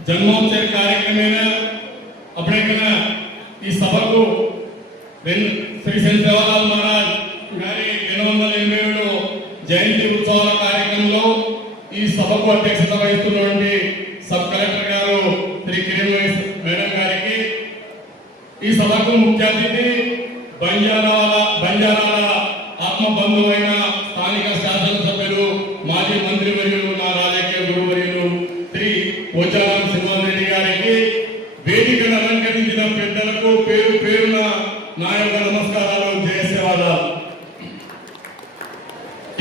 जन्मोत्सव कार्यक्रम अपने ఈ సభకు శ్రీ సేవాలాల్ మహారాజ్ గారి 887 జయంతి ఉత్సవాల కార్యక్రమంలో ఈ సభకు అధ్యక్షత వహిస్తున్నటువంటి సబ్ కలెక్టర్ గారు శ్రీ కిరణ్ మేడం గారికి, ఈ సభకు ముఖ్య అతిథి బంజారాల ఆత్మబంధువైన స్థానిక శాసనసభ్యులు మాజీ మంత్రివర్యులు నా రాజకీయ గురువర్యులు శ్రీ పోచారం సింహారెడ్డి గారికి, వేదికను అలంకరించిన పెద్దలకు పేరు పేరున నా యొక్క నమస్కారాలు, జయ సేవాలాల్.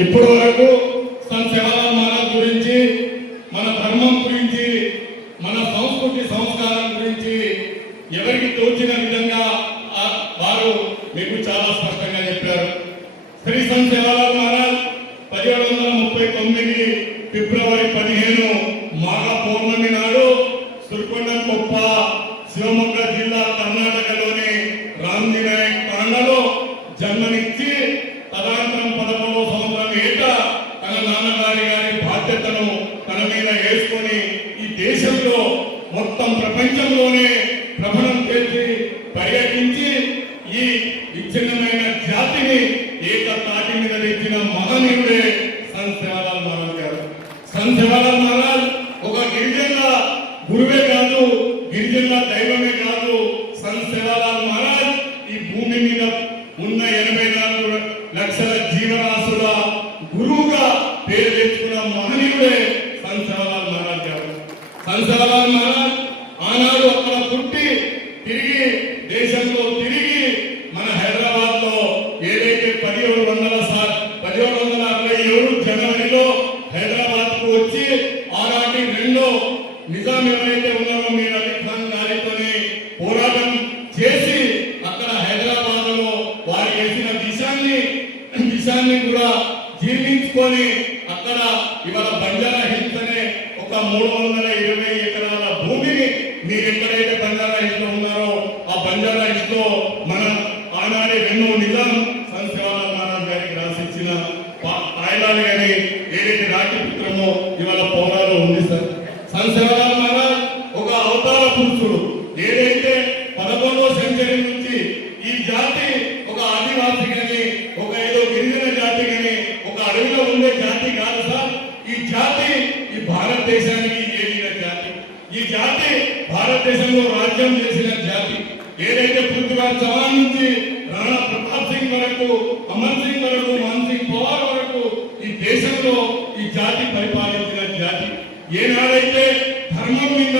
ఇప్పటి వరకు సంత్ సేవాలాల్ మహారాజ్ గురించి, మన ధర్మం గురించి, మన సంస్కృతి సంస్కారం గురించి ఎవరికి తోచిన విధంగా వారు మీకు చాలా స్పష్టంగా చెప్పారు. శ్రీ సంత్ సేవాలాల్ మహారాజ్ 1739 ఫిబ్రవరి 15 మాఘ పౌర్ణమి నాడు సుర్కొండకొప్ప, శివమొగ్గ జిల్లా, కర్ణాటకలోని రామ్జీ నాయక్ తాండలో జన్మనిచ్చి తదనంతరం 11వ సంవత్సరం ఏట తన నాన్నగారి బాధ్యతను తన మీద వేసుకొని ఈ దేశంలో మొత్తం ప్రపంచంలోనే ప్రబలం చేసి పర్యటించి ఈ విచ్ఛిన్నమైన జాతిని ఏకతాటి మీద తెచ్చిన మహనీయుడే సంత్ సేవాలాల్ మహారాజ్ గారు. సంత్ సేవాలాల్ మహారాజ్ ఒక గిరిజనుల గురువే కాదు, గిరిజనుల దైవమే కాదు. సంత్ సేవాలాల్ మహారాజ్ ఈ భూమి మీద ఉన్న 84 లక్షల జీవరాశుల గురువుగా పేరు తెచ్చుకున్న మహనీయుడే సంత్ సేవాలాల్ మహారాజ్ గారు. సంత్ సేవాలాల్ మహారాజ్ ఆనాడు అక్కడ పుట్టి తిరిగి దేశంలో తిరిగి మన హైదరాబాద్ లో ఏదైతే 1767 జనవరిలో హైదరాబాద్ కు వచ్చి ఆనాటి రెండో నిజాం ఎవరైతే ఉన్నారో మీర్ అలీ ఖాన్ గారితోనే పోరాటం చేసి అక్కడ హైదరాబాద్ లో వారు చేసిన విషయాన్ని కూడా జీర్ణించుకొని అక్కడ ఇవాళ బంజారా హిల్స్ అనే ఒక 320 ఎకరాల భూమిని, మీరు ఎక్కడైతే బంజారా హిల్స్ లో ఉన్నారో ఆ బంజారా హిల్స్ లో మన ఆనాడే రెండో నిజాం సంత్ సేవాలాల్ మహారాజ్ గారికి రాసిచ్చిన తాయిలాలు గారి ఏదైతే రాజపుత్రమో ఇవాళ పౌరాలో ఉంది సార్. సంత్ సేవాలాల్ మహారాజ్ ఒక అవతార పురుషుడు. ఏదైతే 11వ సెంచరీ నుంచి ఈ జాతి ఒక ఆదివాసి కానీ, ఒక ఏదో గిరిజన జాతి కానీ, ఒక అడవిలో ఉండే జాతి కాదు సార్. ఈ జాతి ఈ భారతదేశానికి ఏలిన జాతి. ఈ జాతి భారతదేశంలో రాజ్యం చేసిన జాతి. ఏదైతే పృథ్వీరాజ్ చౌహాన్ నుంచి రాణా ప్రతాప్ సింగ్ వరకు, అమర్ సింగ్ వరకు, మాన్ సింగ్ పవార్ వరకు ఈ దేశంలో ఈ జాతి పరిపాలించిన జాతి. ఏనాడైతే ధర్మం మీద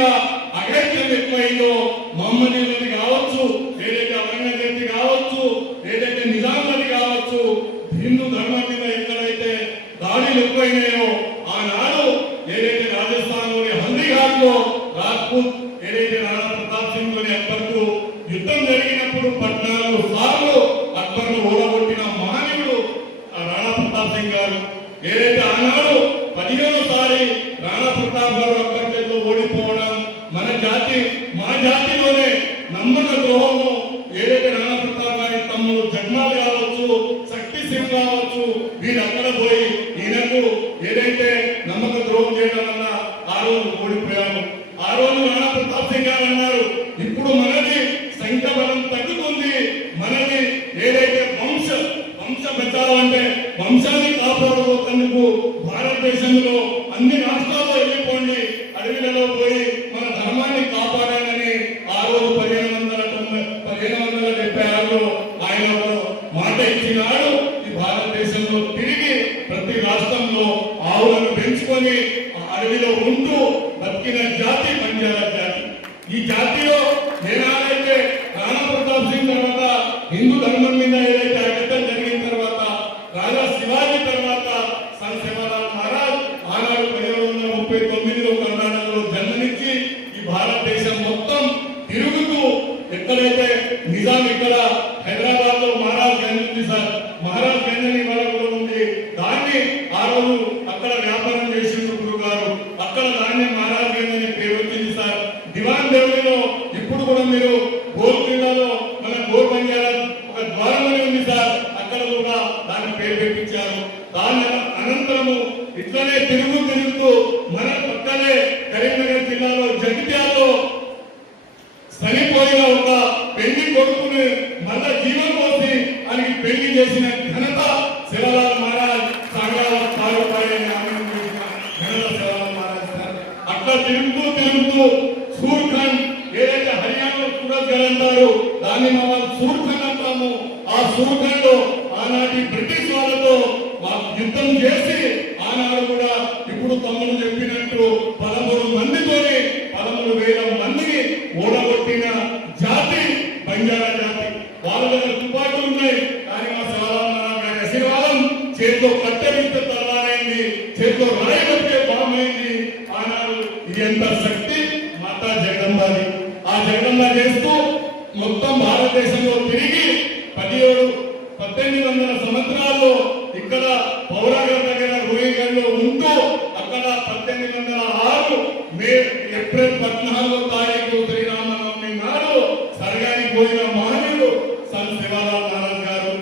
అగత్యం ఎక్కువైందో, మహమ్మదీయులది కావచ్చు, ఏదైతే ఔరంగజేబుది కావచ్చు, ఏదైతే నిజాంలది కావచ్చు, హిందూ ధర్మం మీద ఎక్కడైతే దాడులు ఎక్కువైనాయో ఆనాడు ఏదైతే రాజస్థాన్ లోని హల్దీఘాట్ లో రాజ్పూత్ ఏదైతే రాణా ప్రతాప్ సింగ్ లోని అక్బర్కు యుద్ధం జరిగినప్పుడు 14 సార్లు అక్బర్ను ఓడగొట్టిన మహనీయుడు రాణా ప్రతాప్ సింగ్ గారు. ఏదైతే ఆనాడు 15వ సారి రాణా ప్రతాప్ గారు అక్బర్ చేతిలో ఓడిపోవడం, మన జాతి మా జాతిలోనే నమ్మక ద్రోహము ఏదైతే రాణా ప్రతాప్ గారి తమ్ముడు జగ్మాల్ కావచ్చు, శక్తి సింగ్ కావచ్చు, వీళ్ళు అక్కడ పోయి ఈయనకు ఏదైతే నమ్మక ద్రోహం చేయడం వల్ల ఆ రోజు ఓడిపోయాము. ఆ రోజు రాణా ప్రతాప్ సింగ్ గారు అన్నారు, ఇప్పుడు మనది సంఖ్య బలం తగ్గుతుంది, మనది ఏదైతే వంశ బచావ్ అంటే వంశాన్ని కాపాడుకోవడానికి భారతదేశంలో అన్ని రాష్ట్రాల్లో వెళ్ళిపోండి, అడవిలలో పోయి మన ధర్మాన్ని కాపాడాలని ఆ రోజు 1576లో ఆయన మాట ఇచ్చినాడు. ఈ భారతదేశంలో తిరిగి ప్రతి రాష్ట్రంలో ఆవులను పెంచుకొని అడవిలో ఉంటూ బతికిన జాతి బంజారా జాతి. ఈ జాతిలో ఏనాడైతే రాణా ప్రతాప్ సింగ్ తర్వాత హిందూ ధర్మం మీద ఏదైతే అగత్యం జరిగిన తర్వాత రాజా శివాజీ తర్వాత సంత్ సేవాలాల్ మహారాజ్ ఆనాడు 1739లో కర్ణాటకలో జన్మనిచ్చి ఈ భారతదేశం మొత్తం తిరుగుతూ ఎక్కడైతే నిజాం ఇక్కడ హైదరాబాద్ లో మహారాజ్ గంజ్ ఉంది సార్, మహారాజ్ గంజ్ అని ఇవాళ కూడా ఉంది. దాన్ని ఆ రోజు అక్కడ వ్యాపారం చేసిండు గురువు గారు, అక్కడ దాన్ని మహారాజ్ గంజ్ అని పేరు వచ్చింది సార్. దివాన్ దేవుడిలో ఇప్పుడు కూడా మీరు గోల్ క్రీడలో మన గోల్ బంజారా ఒక ద్వారం అని ఉంది సార్, అక్కడ కూడా దాన్ని పేరు పెట్టించారు. దాని అనంతరము ఇట్లనే తిరుగుతూ మన పక్కనే కరీంనగర్ జిల్లాలో జగిత్యాల పెళ్లి చేసిన ఘనత శివలాల్ మహారాజ్ సాగరావత్ పాల్గొని ఆనందం చేసిన ఘనత శివలాల్ మహారాజ్ సార్. అట్లా తిరుగుతూ సూర్ఖండ్ ఏదైతే హర్యానాలో సూరత్ అంటారు దాన్ని మనం సూర్ఖండ్ అంటాము. ఆ సూర్ఖండ్ లో ఆనాటి బ్రిటిష్ వాళ్ళతో యుద్ధం చేసి ఆనాడు కూడా ఇప్పుడు తమ్ముడు చెప్పినట్టు 13 మందితోనే 13,000 మందిని ఓడగొట్టిన జాతి బంజారా జాతి. వాళ్ళ దగ్గర తుపాకులు ఉన్నాయి కానీ మా శివరామ ఆశీర్వాదం చేతిలో కట్టెలిస్తే తలవారైంది, చేతిలో రాయగట్టే బామైంది. ఆనాడు ఇది ఎంత శక్తి మాతా జగదంబాది. ఆ జగదంబ చేస్తూ మొత్తం భారతదేశంలో తిరిగి 1800 సంవత్సరాల్లో ఇక్కడ పౌరాగర్ దగ్గర రోహిగంలో ఉంటూ అక్కడ 1806 ఏప్రిల్ 14వ తారీఖు శ్రీరామనవమి నాడు స్వర్గానికి పోయిన మహనీయుడు సంత్ శివలాల్ మహారాజ్ గారు.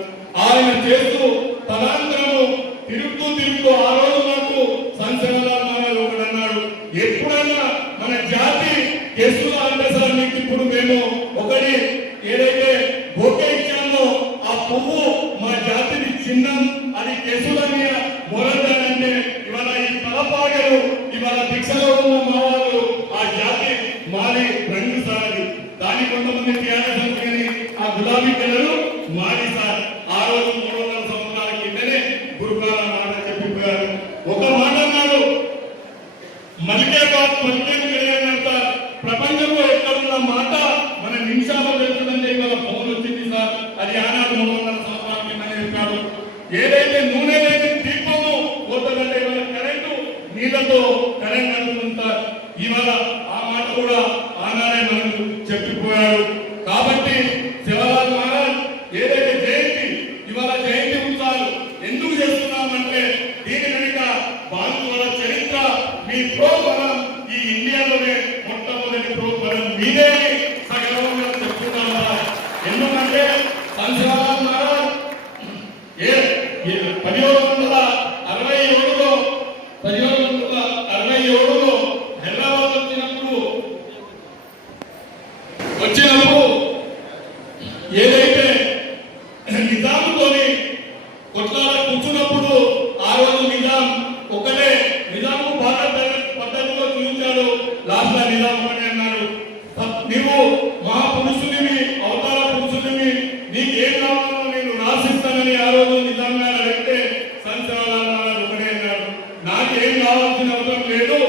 ఆయన చేస్తూ తలాంతరము తిరుగుతూ ఆ రోజు నాకు సంత్ శివలాల్ మహారాజ్ ఒకడు అన్నాడు, ఎప్పుడైనా మన జాతి కేసుల అంటే సార్ మీకు ఇప్పుడు మేము ఒకటి ఏదైతే బొకే ఇచ్చామో ఆ పువ్వు మా జాతిని చిన్నం అది కేసులని మొరదానంటే ఇవాళ ఈ తలపాగలు ఇవాళ దీక్షలో ఉన్న మావాళ్ళు ఆ జాతి మాది రంగు సార్. దాని కొంతమంది త్యాగని ఆ గులాబీ కలరు మాది సార్. ఆ రోజు 300 సంవత్సరాల కిందనే గురుగాల మాట చెప్పిపోయారు. ఒక మాట అన్నారు, మల్కేబాద్ కలిగినంత ప్రపంచంలో ఎక్కడున్న మాట మన నిమిషాల్లో వెళ్తుందంటే ఇవాళ ఫోన్ వచ్చింది సార్. అది ఆనాడు 300 సంవత్సరాల కిందనే చెప్పారు. ఏదైతే నూనె లేని దీపము పోతుందంటే ఇవాళ కరెంటు నీళ్ళతో కరెంట్ అందుతుంది సార్. ఇవాళ ఆ మాట కూడా ఆనాడే మనకు చెప్పిపోయారు. కాబట్టి శివలాల్ మహారాజ్ ఏదైతే జయంతి ఇవాళ జయంతి ఉత్సవాలు ఎందుకు చేస్తున్నామంటే దీని వెనుక బాలుల చరిత్ర మీ ప్రోగ్రాం ఈ ఇండియాలోనే మొట్టమొదటి ప్రోగ్రాం మీదే సగర్వంగా చెప్తున్నాం. ఎందుకంటే శివలాల్ మహారాజ్ 1767లో హైదరాబాద్ వచ్చినప్పుడు ఏదైతే నిజాంతోని కొట్లాడ కూర్చున్నప్పుడు ఆ రోజు నిజాం ఒకటే నిజాం భారత పద్ధతిలో చూపించాడు. లాస్ట్ లో నిజాం అని అన్నాడు, నీవు మహాపురుషునివి అవతార పురుషునివి నీకేం కావాలో నేను రాసిస్తానని ఆ రోజు నిజాం గారు అడిగితే సంత్ శివలాల్ మహారాజ్ ఒకటే అన్నాడు, నాకేం కావాల్సిన అవసరం లేదు,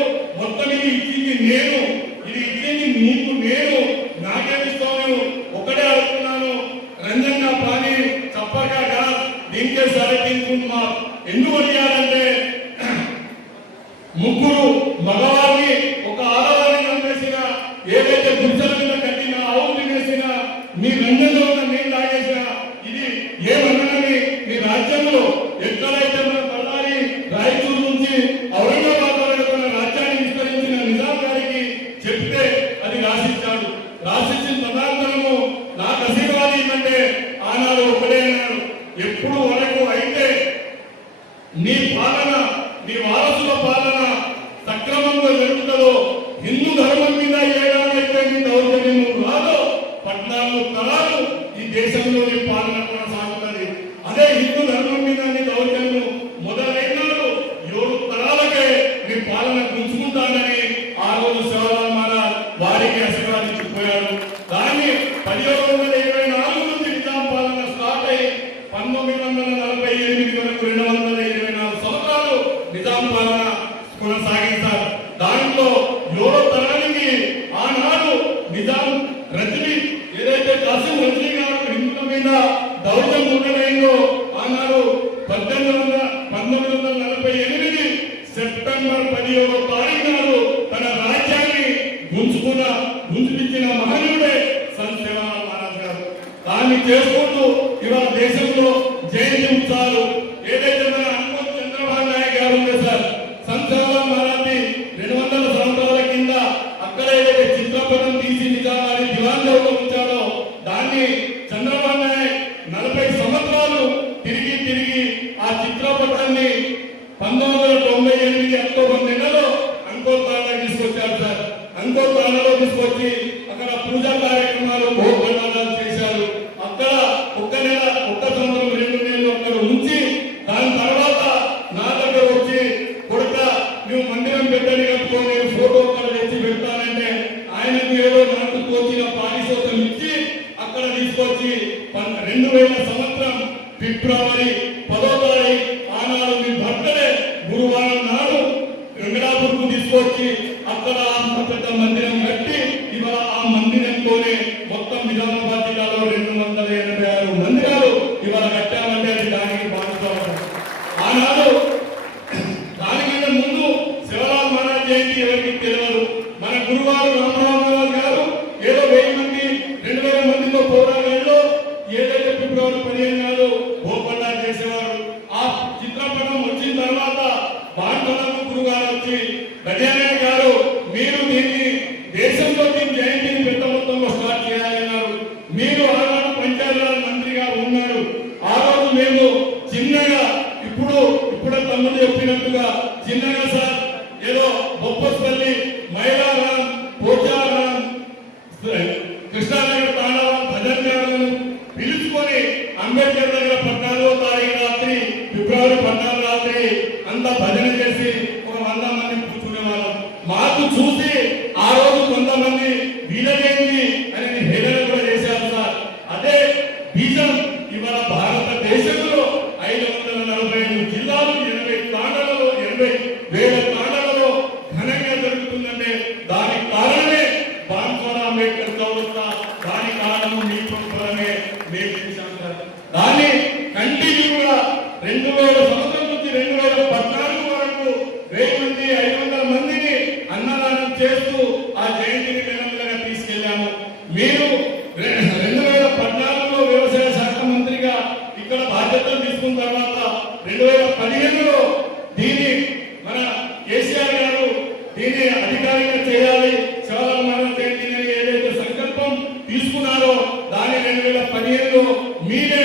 మొత్తం ఇది ఇచ్చింది నేను, ఇది ఇచ్చింది నీకు నేను, నాకేమిస్తాను ఒకటే అడుగుతున్నాను, రంజంగా పాని చప్పగా గా దీనికే సరే తీసుకుంటున్నా. ఎందుకు అడిగారంటే ముగ్గురు మగవారిని ఒక ఆడవారిని చంపేసిన ఏదైతే గుర్జల మీద కట్టిన ఆవు తినేసిన మీ రంజంలో ఉన్న నేను తాగేసిన ఇది ఏమన్నానని మీ రాజ్యంలో ఎక్కడైతే మన బళ్ళారి రాయచూరు నుంచి ఔరంగాబాద్ వరకు రాజ్యాన్ని విస్తరించిన నిజాం గారికి చెప్తే అది రాసిచ్చాడు. రాసిచ్చిన తదాంతరము నాకు ఆశీర్వాదం ఏంటంటే ఆనాడు ఒకటే అన్నాడు, ఎప్పుడు వరకు అయితే నీ పాలన నీ వారసుల పాలన సక్రమంగా జరుగుతుందో హిందూ ధర్మం మీద ఏడాదైతే నీ దౌర్జన్యం రాదో 14 తరాలు ఈ దేశంలోని పాలన కొనసాగుతుంది. అదే హిందూ ధర్మం మీద నీ దౌర్జన్యం మొదలైనాడు 7 తరాలకే నీ పాలన గుంజుకుంటానని ఆ రోజు శివలాల్ మహారాజ్ వారికి ఆశీర్వాదించిపోయాడు. దాన్ని 1724 నుంచి నిజాం పాలన స్టార్ట్ అయ్యి 1948 వరకు 224 సంవత్సరాలు నిజాం పాలన కొనసాగించారు. దాంట్లో 7వ తరానికి ఆనాడు నిజాం రజనీ ఏదైతే కాసిం రజనీ గారు హిందువుల మీద దౌర్జన్యం మొదలైందో ఆనాడు 1948 సెప్టెంబర్ 17వ తారీఖు నాడు తన రాజ్యాన్ని గుంజుపించిన మహనీయుడే సంత్ శివలాల్ మహారాజ్ గారు. దాన్ని చేసుకుంటూ ఇవాళ దేశంలో జయంతి ఉత్సవాలు ఏదైతే మన అనుకోని చంద్రబాబు నాయుడు గారు ఉంది సార్, సంత్ శివలాల్ మహారాజ్ 200 సంవత్సరాల కింద అక్కడ ఏదైతే చిత్రపటం తీసి నిజామాబాద్ దివాన్ లో ఉంచాడో దాన్ని చంద్రబాబు నాయుడు 40 సంవత్సరాలు తిరిగి ఆ చిత్రపటాన్ని 1998 అక్టోబర్ నెలలో అంకోల్ తాళాలో తీసుకొచ్చారు సార్. అంకోల్ తాళాలో తీసుకొచ్చి అక్కడ పూజా కార్యక్రమాలు భోగనాలు చేశారు. అక్కడ ఒక్క సంవత్సరం 2000 సంవత్సరం ఫిబ్రవరి 10వ తారీఖు ఆనాడు మీ బర్త్డే గురువారం నాడు వెంకటాపూర్కు తీసుకొచ్చి అక్కడ అంత పెద్ద మందిరం కట్టి ఇవాళ ఆ మందిరంతోనే మొత్తం నిజామాబాద్ జిల్లాలో 286 మందిరాలు ఇవాళ కట్టామంటే అది దానికి బాధ్యత. ఆనాడు దానికంటే ముందు శివలాల్ మహారాజ్ జయంతి ఎవరికి తెలియదు. మన గురువారు రామరావు గారు ఏదో 1000 మంది 2000 మందితో పోరాటంలో ఏదైతే ఫిబ్రవరి 15 నాడు గోపల్లా చేసేవారు. ఆ చిత్రపటం వచ్చిన తర్వాత బాంధవులకు గురుగారు వచ్చి గజానయ్య గారు మీరు దీన్ని దేశంలో దీని జయంతిని పెద్ద మొత్తంలో స్టార్ట్ చేయాలన్నారు. మీరు ఆనాడు పంచాయతీరాజ్ మంత్రిగా ఉన్నారు. ఆ రోజు మేము చిన్నగా ఇప్పుడే తమ్ముడు చెప్పినట్టుగా చిన్నగా సార్ ఏదో బొప్పస్పల్లి మైలారాం పోచారాం కృష్ణానగర్ తాండవ భజన్యాలను పిలుచుకొని అంబేద్కర్ దగ్గర 14వ తారీఖు రాత్రి ఫిబ్రవరి 14 రాత్రి అంతా భజన చేసి ఒక 100 మంది కూర్చునే వాళ్ళం. మాకు చూసి ఆ రోజు కొంతమంది వీలలేంది అనేది హేళన కూడా చేశారు సార్. అదే బీజం ఇవాళ భారతదేశంలో 545 జిల్లాలు 80 తాండాలలో 80,000 తాండాలలో ఘనంగా జరుగుతుందంటే దానికి కారణమే బాంస్వారా అంబేద్కర్ చౌరస్తా. దాని కారణం మీ ప్రభుత్వమే మేము చేశాం సార్. దాన్ని కంటిన్యూగా 2000 సంవత్సరం నుంచి 2014 వరకు 1000 మంది 500 మందిని అన్నదానం చేస్తూ ఆ జయంతిని మెల్లమెల్లగా తీసుకెళ్లాము. మీరు 2014లో వ్యవసాయ శాఖ మంత్రిగా ఇక్కడ బాధ్యతలు తీసుకున్న తర్వాత 2015లో దీన్ని మన కేసీఆర్ గారు దీన్ని అధికారికంగా చేయాలి శివలాల్ మహారాజ్ జయంతిని ఏదైతే సంకల్పం తీసుకున్నారో దాన్ని 2015లో మీరే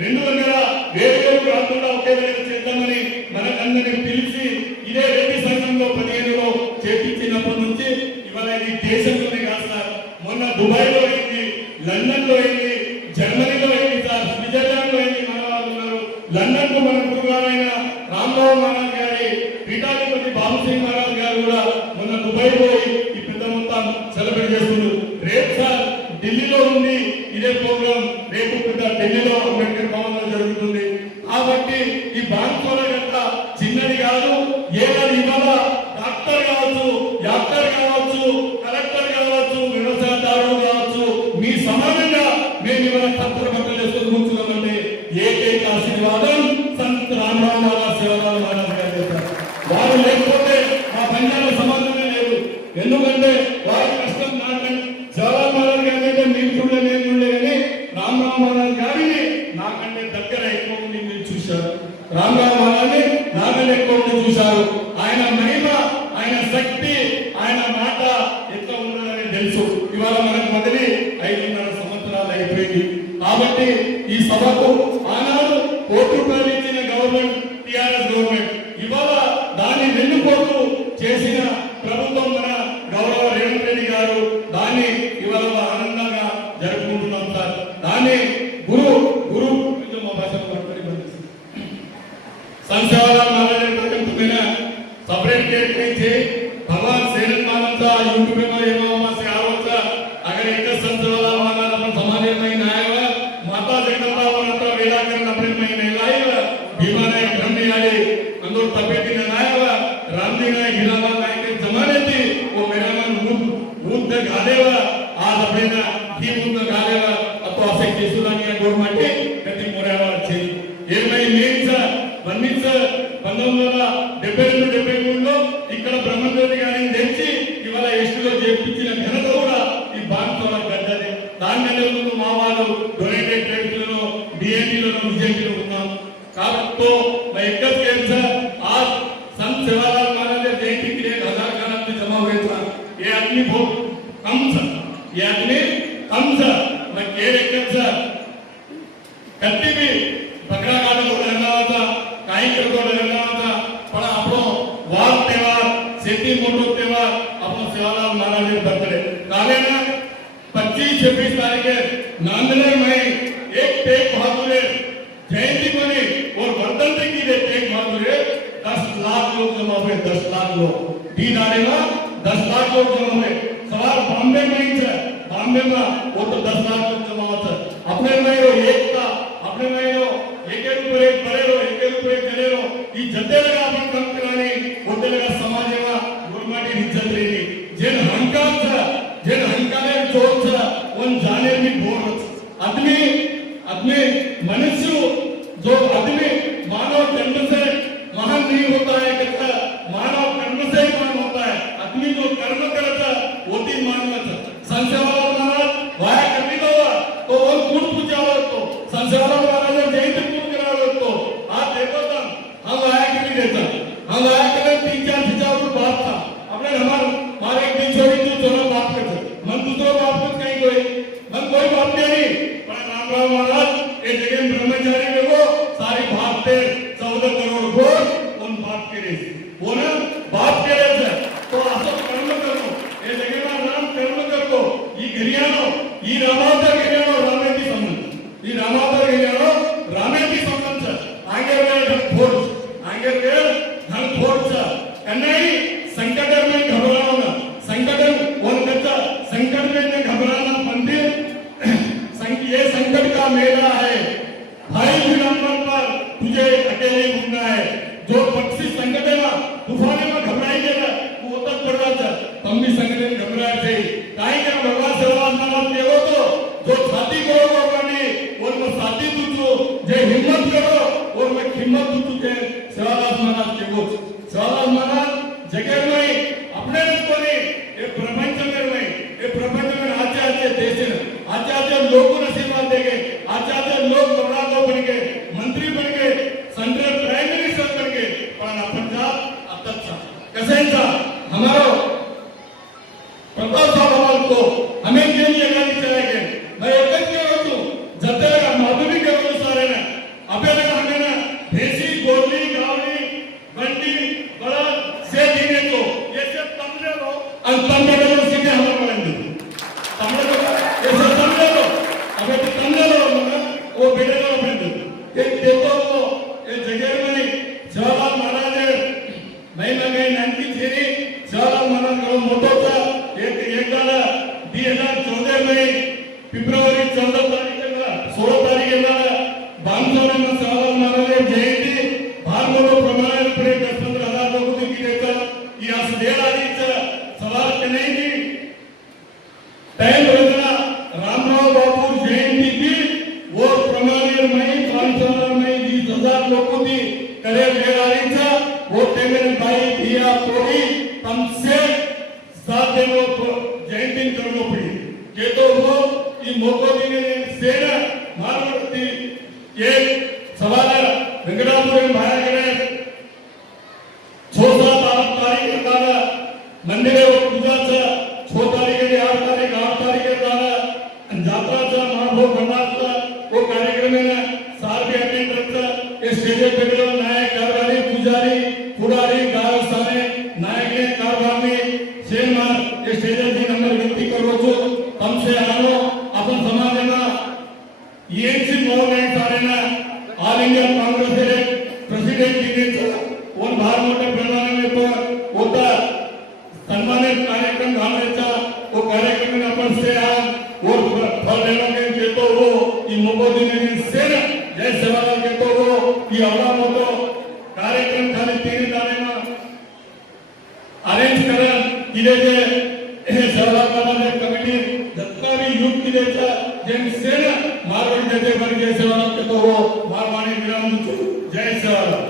2 దగ్గర వేరు కాకుండా ఒకే దగ్గర చేద్దామని మనకందరినీ పిలిచి ఇదే రెడ్డి సంఘంలో 15లో చేపించినప్పటి నుంచి ఇవాళ ఇది దేశంలోనే కాదు సార్. మొన్న దుబాయ్లో అయింది, లండన్లో అయింది, జర్మనీలో అయింది సార్, స్విట్జర్లాండ్లో అయింది. మన వాళ్ళు ఉన్నారు. లండన్ కు మన గురుగారైన రామరావు మహారాజ్ గారి పీఠాధిపతి బాబు సింగ్ మహారాజ్ గారు కూడా మొన్న దుబాయ్ పోయి ఈ పెద్ద మొత్తం సెలబ్రేట్ చేస్తున్నారు. రేపు సార్ ఢిల్లీలో ఉంది ఇదే ప్రోగ్రాం. రేపు పెద్ద ఢిల్లీలో అంబేద్కర్ భవన్ లో జరుగుతుంది. కాబట్టి ఈ బాన్స్వారా గంట చిన్నది కాదు. ఏడాది ఇవాళ డాక్టర్ కావచ్చు, యాక్టర్ కావచ్చు, కలెక్టర్ కావచ్చు, వ్యవసాయదారులు కావచ్చు, మీ సమానంగా మేము ఇవాళ కత్తెర బట్టలు వేసుకొని కూర్చున్నామంటే ఏకైక ఆశీర్వాదం సంత్ రామరావు మహారాజ్ శివలాల్ మహారాజ్ గారు చేశారు. వారు లేకపోతే మా పంజాబ్ సమాధానమే లేదు. ఎందుకంటే వారి కష్టం నాకంటే శివలాల్ మహారాజ్ గారి అయితే మీరు చూడలే నేను చూడలే కానీ రామరావు మహారాజ్ గారిని నాకంటే దగ్గర ఎక్కువ మంది మీరు చూశారు. రామరావు మహారాజ్ని నాకంటే ఎక్కువ మంది చూశారు. ఆయన మహిమ, ఆయన శక్తి, ఆయన మాట ఎట్లా ఉన్నదని తెలుసు. ఇవాళ మనకు మొదటి 5.5 సంవత్సరాలు అయిపోయింది. కాబట్టి ఈ సభకు ఆనాడు ₹1 ఇచ్చిన గవర్నమెంట్ టిఆర్ఎస్ గవర్నమెంట్ ఇవాళ దాన్ని 2 కోట్లు చేసిన ప్రభుత్వం మన గౌరవ రేవంత్ రెడ్డి గారు దాన్ని ఇవాళ ఆనందంగా జరుపుకుంటున్నాం సార్. దాన్ని గురు మా భాషలో संत सेवालाल महाराज ने तुम्हें सेपरेट डेट नहीं भगवान सेनन मानता यूट्यूब में एवं से आवता अगर एक संत सेवालाल महाराज अपन समाज में नायवा माता जगदंबा वरता वेलाकरण अपने में नेलायवा भीमाने ब्रह्मयाली अंदर तपेती ने नायवा रामजी ने गिरावा नायक के जमाने थी वो मेरा मन भूत गालेवा आज अपने ना ही भूत गालेवा अब तो ऐसे केसुलानिया गवर्नमेंट कति मोरेवा अच्छी ये मैं मेन सा वर्णित 1972-73లో ఇక్కడ బ్రహ్మజ్యోతి గారిని తెచ్చి ఇవాళ ఎస్టీలో చేర్పించిన ఘనత కూడా ఈ బాన్స్వారా గడ్డది. దానికంటే ముందు మా వాళ్ళు డొనేటెడ్ ట్రైబ్స్లలో డిఎన్టీలలో విజయంలో ఉన్నాం. కాబట్టి मैं एक कहूं सर आज संत सेवालाल महाराज जयंती के लिए 1000 का आदमी जमा हुए था. ये आदमी बहुत कम था. ये आदमी कम था. मैं कह रहा सर कभी भी बकरा काटो को रहना था काई को रहना था पर अपनो वार त्योहार सेती मोटो त्योहार अपनो सेवालाल महाराज के बर्थडे काले ना 25-26 तारीख नांदेड़ में एक तेग बहादुर जयंती बनी और वर्धंती की तेग बहादुर 10 लाख लोग जमा हुए. 10 लाख लोग डी नारे में 10 लाख लोग जमा हुए. सवाल बॉम्बे में ही है बॉम्बे में वो तो 10 लाख तक जमा होता है अपने में यो एकता अपने में यो एक ऊपर एक बड़े रो एक ऊपर एक चले रो ये जते लगा अपन कम कराने होते लगा समाज में गुरमाटी इज्जत लेनी जेन हंकार था जेन हंकारे चोर था उन जाने भी बोर आदमी आदमी मनुष्य जो आदमी मानव जन्म से महान नहीं होता है कहता मानव कर्म से ही महान होता है आदमी जो कर्म करता वो तीन मानव संसार महाराज वाया कभी तो वो कूट पूछावा तो संसार महाराज जयंती कूट करावा तो आज देखो तो हम वाया कभी देता हम वाया कभी 3-4 हजार बात था अपने हमारे एक दिन छोड़ी तो दोनों बात करते मन दूसरों बात कुछ कहीं कोई मन कोई बात नहीं पर रामराव महाराज ये जगह ब्रह्मचारी में वो सारी भागते 14 करोड़ वोट उन बात के लिए वो ना बात के लिए तो असो कर्म करो ये जगह में राम कर्म करो ये गिरियानो ये रामावतार गिरियानो रामेती संबंध ये रामावतार गिरियानो रामेती संबंध आगे में धन फोर्स कन्नई संकट में घबराना ना संकट और कच्चा संकट में घबराना मंदिर ये संकट का मेला है भाई विडंबन पर तुझे अकेले घूमना है जो पक्षी संकट में तूफान में घबराई गया वो तक पड़ रहा था तुम भी संकट में घबराए थे काहे के भगवान सेवा नाम देवो तो जो छाती करो वाली और मैं साथी तुझो जे हिम्मत करो और मैं हिम्मत तुझे सेवादास महाराज के वो सेवादास महाराज जगह में अपने को ने ये प्रपंच में आचार्य देश आचार्य लोगों ने सेवा देंगे आचार्य लोग गवर्नर बन गए मंत्री बन गए सेंट्रल प्राइम मिनिस्टर बन गए पण पंजाब अध्यक्ष कैसे था हमारा प्रताप साहब को हमें जेल लगानी चाहिए मैं एक ही कहूं जते लगा माधुरी के अनुसार है अबे लगा हमें ना देसी गोली गावली बंडी बड़ा से जीने को ये सब तमले लो अंतम में सीधे हम बोलेंगे तमले लो ये सब तमले लो अबे तो तमले लो वो बेटे लो अपने ये देखो वो ये जगह में जवाहरलाल महाराज मैं गए नानकी थेरी जवाहरलाल महाराज को मोटो था एक गाला 2014 में फरवरी 14 तारीख 16 तारीख बांधवरा में जवाहरलाल महाराज जयंती भार मोठो प्रमाण पुढे 10-15 लोक देखील येतात या सुदेवारीचा सवाल के नहीं थी टाइम रचना रामराव बापू जयंती की वो प्रमाण में बांधवरा में 20,000 लोक थी करे बेवारीचा वो तेरे भाई दिया कोई तुमसे साथ देवो जयंती करनो पड़ी के तो वो ये मोकोदी ने सेना मारवती ये सवाल वेंकटापुर में भाया करे 6-7 तारीख का मंदिर पूजा चा 6 तारीख के 8 तारीख का जात्रा चा महाभोग भंडारा वो कार्यक्रम में सार भी अटेंड करता ये स्टेज पे नायक कारभारी पुजारी पुरारी गायक सारे नायक ने कारभारी सेनमार ये स्टेज जी नंबर विनती करो छो तुमसे आनो अपन समाज में येची मोहन है सारे ना ऑल इंडिया कांग्रेस के प्रेसिडेंट दिनेश और बाहर मोटे प्रमाण में तो होता सम्मानित कार्यक्रम घालायचा वो कार्यक्रम में अपन से आ और फल देने के तो वो ये मोदी ने सेना जय सेवालाल के तो वो ये आवला मोटो कार्यक्रम खाली 3 दाने में अरेंज करा किले जे हे सेवालाल कमिटी जत्ता भी युग किले चा जेम सेना मारवाड़ी देते बन के सेवालाल के तो वो मारवाड़ी विराम जय सेवालाल